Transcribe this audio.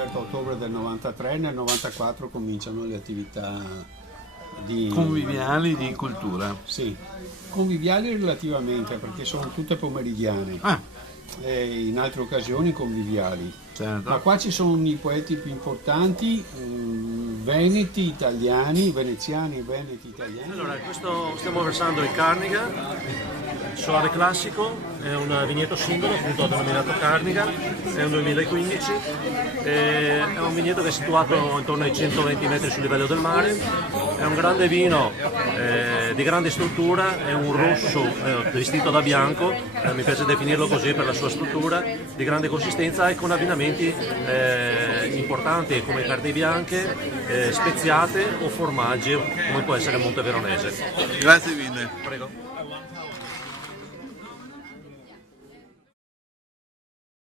aperto a ottobre del 93, nel 94 cominciano le attività di Conviviali di cultura. Sì, conviviali relativamente perché sono tutte pomeridiane. E in altre occasioni conviviali. Certo. Ma qua ci sono i poeti più importanti, veneti, italiani, veneziani, veneti, italiani. Allora, questo stiamo versando il Carniga, Solare Classico, è un vigneto singolo, appunto denominato Carniga, è un 2015, è un vigneto che è situato intorno ai 120 metri sul livello del mare, è un grande vino di grande struttura, è un rosso vestito da bianco, mi piace definirlo così per la sua struttura, di grande consistenza e con abbinamenti importanti come carni bianche, speziate o formaggi come può essere il Monteveronese. Grazie mille. Prego.